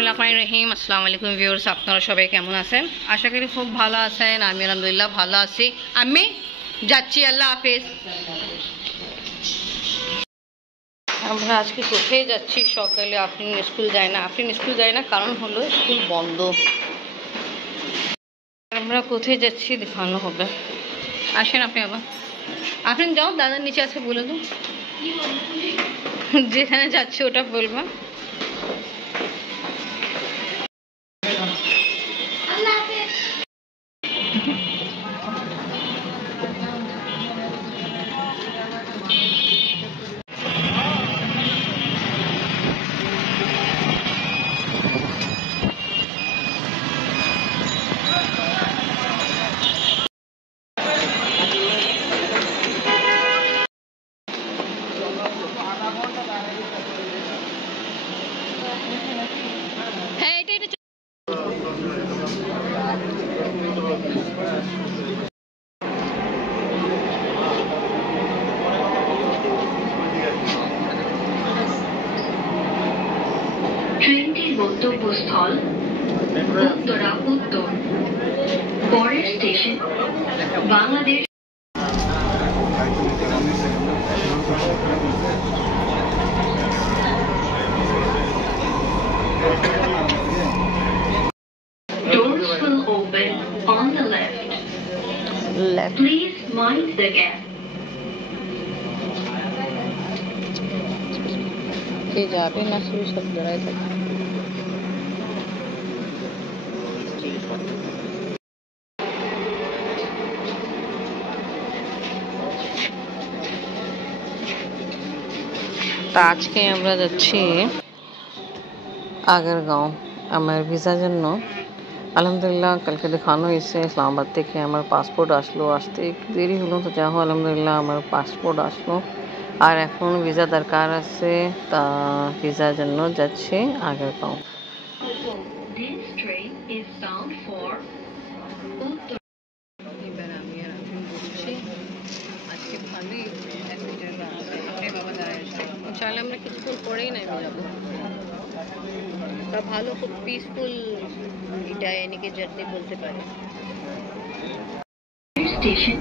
বিসমিল্লাহির রহমানির রহিম। আসসালামু আলাইকুম ভিউয়ার্স, আপনারা সবাই কেমন আছেন? আশা করি খুব ভালো আছেন। আমি আলহামদুলিল্লাহ ভালো আছি। আমি যাচ্ছি, আল্লাহ হাফেজ। আমরা আজকে কোথায় যাচ্ছি? সকালে আফরিন স্কুল যায় না, কারণ হলো স্কুল বন্ধ। আমরা কোথায় যাচ্ছি দেখানো হবে। আসেন আপনি আবার। আফরিন যাও, দাদার নিচে আছে বলে দাও। যেখানে যাচ্ছি ওটা বলবা। ট্রেনটির গন্তব্যস্থল উত্তরা উত্তর। পরের station Bangladesh. Doors will open on the left. Please mind the gap. কে যাবে না শুধু সব দাঁড়ায় থাকে। তা আজকে আমরা যাচ্ছি আগারগাঁও আমার ভিসার জন্য। আলহামদুলিল্লাহ কালকে দেখানো হয়েছে ইসলামাবাদ থেকে আমার পাসপোর্ট আসলো, আসতে একটু দেরি হলো, তো যা হোক আলহামদুলিল্লাহ আমার পাসপোর্ট আসলো। আর এখন ভিসা দরকার আছে, তা ভিসার জন্য যাচ্ছি Agargaon. This train is bound for উত্তর। এবার আমি আর আপনি বলছি আজকে ভালোই বাবা দাঁড়ায় আছে। চাইলে আমরা কিছুক্ষণ পরেই নেমে যাবো। তা ভালো, খুব পিসফুল এটা এনেকে জার্নি বলতে পারে। Station.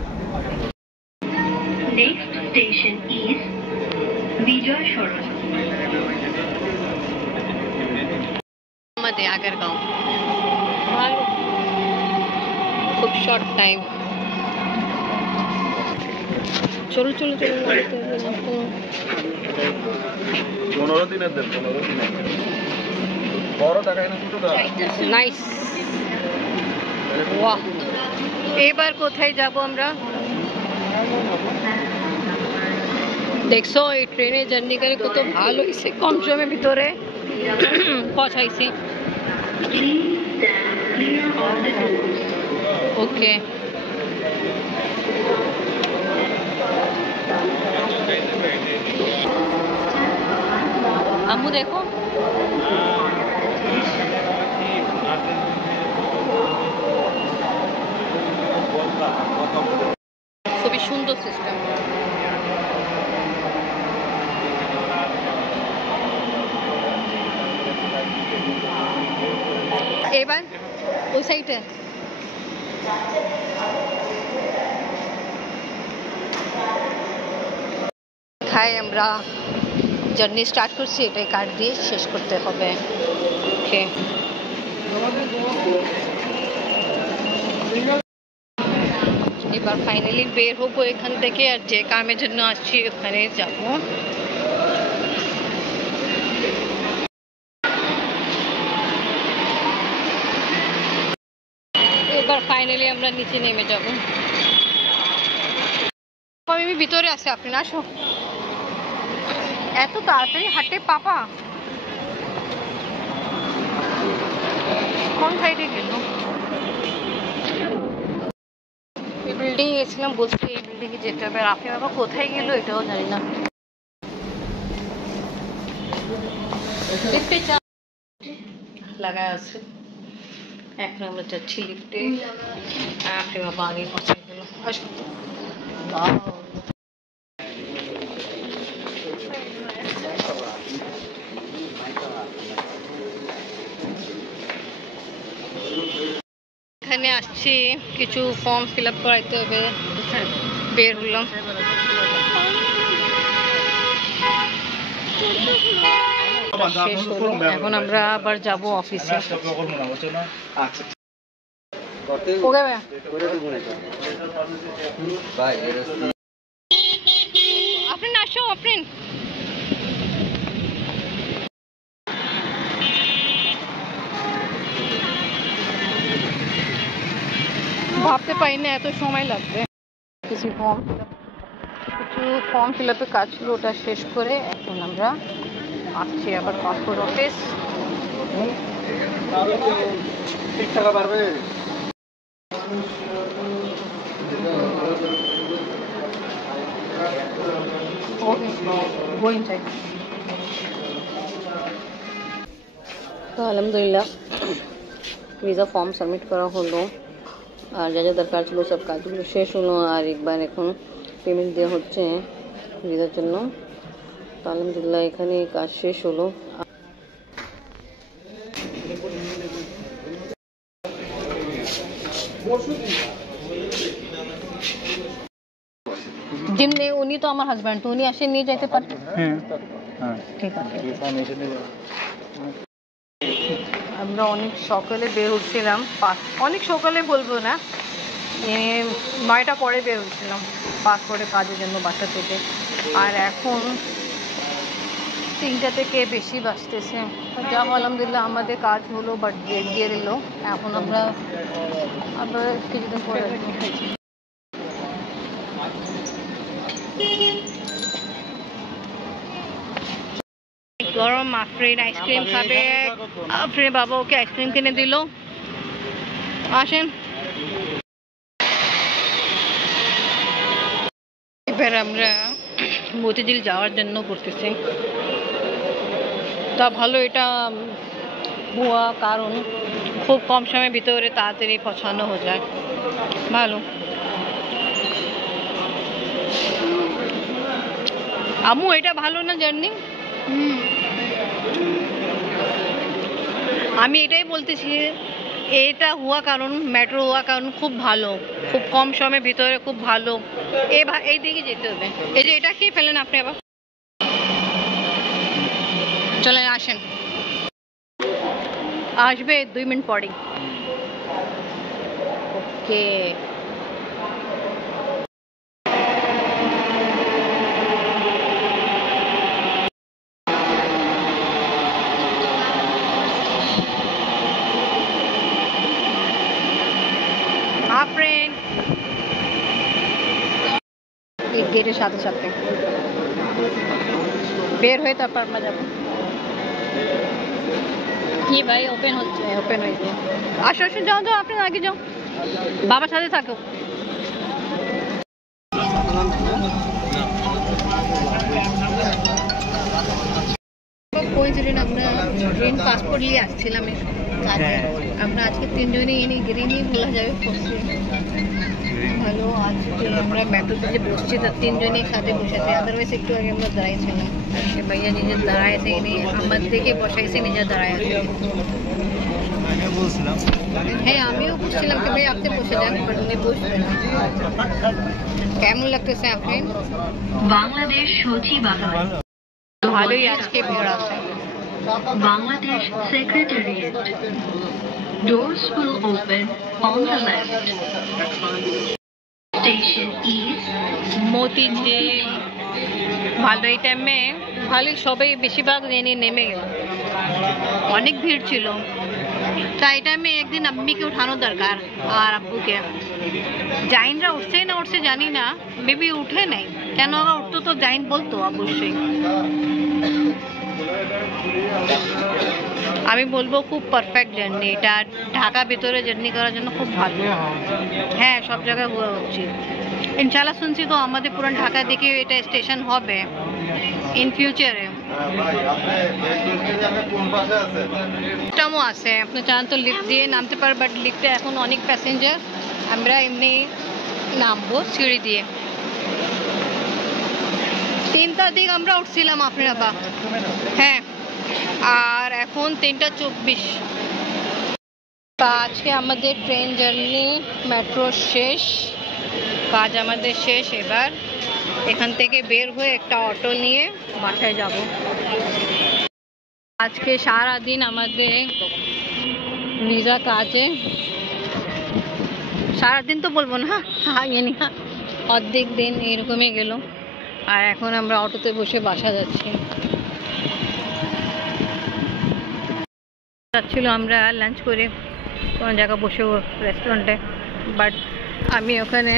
Next station is বিজয় সরণ। আমাদের আগারগাঁও ভালো, খুব শর্ট টাইম। চলো চলো চলো, 15 দিনের দেন, 15 দিনের বড় টাকায় না ছোট টাকা। নাইস। ওয়াহ, এবার কোথায় যাব আমরা? দেখছো এই ট্রেনে জার্নি করে কত ভালো হয়েছে, কম সময়ের ভিতরে পৌঁছাইছি। ওকে, আম্মু দেখো খুবই সুন্দর সিস্টেম। এবার ওই সাইডে খাই আমরা জার্নি স্টার্ট করছি, এটাই কার্ড দিয়ে শেষ করতে হবে। ওকে, এবার ফাইনালি বের হবো এখান থেকে, আর যে কামের জন্য আসছি ওখানে যাব। এবার ফাইনালি আমরা নিচে নেমে যাব। আমি ভিতরে আছি, আপনি আসো। এত তাড়াতাড়ি হাঁটে পাপা? কোন সাইডে গেল? এই বিল্ডিং গেছিলাম, বলছি এই বিল্ডিং এ যেতে হবে। আর আপনি বাবা কোথায় গেল এটাও জানি না। লাগায় আছে, এখন আমরা যাচ্ছি লিফটে। আপনি বাবা আগে কোথায় গেল? আসো। এখানে আসছি কিছু ফর্ম ফিল আপ করাইতে হবে, বের হলাম। শেষ হলো, এখন আমরা আবার যাব অফিসে। ওকে ভাই, আপনি আসো, আপনি ভাবতে পারি না এত সময় লাগবে। কিছু ফর্ম ফিল আপের কাজ ছিল, ওটা শেষ করে এখন আমরা আসছি আবার পাসপোর্ট অফিস। তো আলহামদুলিল্লাহ ভিসা ফর্ম সাবমিট করা হলো, আর যা যা দরকার ছিল সব কাজগুলো শেষ হলো, আর একবার এখন পেমেন্ট দেওয়া হচ্ছে ভিসার জন্য। তো আলহামদুলিল্লাহ এখানে কাজ শেষ হলো। যিনি উনি তো আমার হাজব্যান্ড, তো উনি আসে নিয়ে যেতে পারেন। ঠিক আছে, আমরা অনেক সকালে বের হচ্ছিলাম, অনেক সকালে বলবো না, 9টা পরে বের হচ্ছিলাম পাসপোর্টের কাজের জন্য বাসা থেকে, আর এখন 3টা থেকে বেশি বাজতেছে। যা আলহামদুলিল্লাহ আমাদের কাজ হলো, বাট ডেট দিয়ে দিল। এখন আমরা আবার কিছুদিন পরে গরম। আফরিন আইসক্রিম খাবে, আফরিন বাবা ওকে আইসক্রিম কিনে দিল। আসেন, এবার আমরা মতিঝিল যাওয়ার জন্য করতেছি। তা ভালো, এটা ভুয়া, কারণ খুব কম সময়ের ভিতরে তাড়াতাড়ি পৌঁছানো হয়ে যায়, ভালো। আম্মু এটা ভালো না জার্নি? আমি এটাই বলতেছি, এটা হওয়া কারণ, মেট্রো হওয়া কারণ খুব ভালো, খুব কম সময়ের ভিতরে খুব ভালো। এই দিকে যেতে হবে। এই যে এটা খেয়ে ফেলেন আপনি, আবার চলেন, আসেন, আসবে 2 মিনিট পরেই। ওকে, ফ্রেন্ড এই গেটের সাথে সাথে বের হয়ে তারপর আমরা যাবো। কি ভাই, ওপেন হচ্ছে, ওপেন হয়েছে। আসো আসো, যাও যাও, আপনি আগে যাও, বাবার সাথে থাকো। আমরা গ্রিন পাসপোর্ট নিয়ে আসছিলাম কাজে, আমরা আজকে 3 জনে এনে গ্রিনই বলা যাবে পড়ছি। ভালো, আজকে আমরা মেট্রোতে যে বসছি তার 3 জনে সাথে বসেছে, আদারওয়াইজ একটু আগে আমরা দাঁড়াইছিলাম। সে ভাইয়া নিজে দাঁড়াইছে, এনে আমার থেকে বসাইছে, নিজে দাঁড়ায় আছে। হ্যাঁ, আমিও বুঝছিলাম কি ভাই আপনি বসে যান, বাট উনি বসবেন। কেমন লাগতেছে আপনি? বাংলাদেশ সচিবালয়, ভালোই আজকে ভিড় আছে। Bangladesh Secretariat. Doors will open on the left. Station is Motijheel. ভালো, এই টাইমে ভালোই, সবাই বেশিরভাগ নেমে গেল, অনেক ভিড় ছিল। তাই এই টাইমে একদিন আম্মিকে উঠানো দরকার, আর আব্বুকে। জাইনরা উঠছে না উঠছে জানি না, বেবি উঠে নাই কেন, ওরা উঠতো তো জাইন বলতো অবশ্যই। আমি বলবো খুব পারফেক্ট জার্নি এটা, ঢাকা ভিতরে জার্নি করার জন্য খুব ভালো। হ্যাঁ, সব জায়গায় হওয়া উচিত ইনশাল্লাহ। শুনছি তো আমাদের পুরান ঢাকা দিকে এটা স্টেশন হবে ইন ফিউচারে। লিফটও আছে, আপনি চান তো লিফট দিয়ে নামতে পার, বাট লিফটে এখন অনেক প্যাসেঞ্জার, আমরা এমনি নামবো সিঁড়ি দিয়ে। 3টার দিকে আমরা উঠছিলাম আপনারা, হ্যাঁ, আর এখন 3টা 24। আজকে আমাদের ট্রেন জার্নি মেট্রো শেষ, কাজ আমাদের শেষ। এবার এখান থেকে বের হয়ে একটা অটো নিয়ে বাসায় যাব। আজকে সারা দিন আমাদের ভিসা কাজে, সারাদিন তো বলবো না, অর্ধেক দিন এরকমই গেল। আর এখন আমরা অটোতে বসে বাসা যাচ্ছি। যাচ্ছিল আমরা লাঞ্চ করে কোনো জায়গা বসে রেস্টুরেন্টে, বাট আমি ওখানে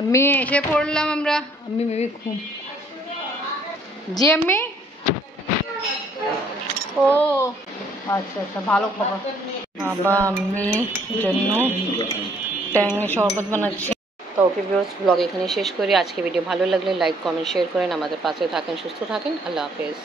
আমি এসে পড়লাম। আমি মেবি ঘুম জি আমি ও আচ্ছা আচ্ছা, ভালো খবর। বাবা আমি জন্য ট্যাংয়ের শরবত বানাচ্ছি। তো ওকে ভিউয়ার্স, ব্লগ এখানে শেষ করি। আজকে ভিডিও ভালো লাগলে লাইক কমেন্ট শেয়ার করেন, আমাদের পাশে থাকেন, সুস্থ থাকেন। আল্লাহ হাফেজ।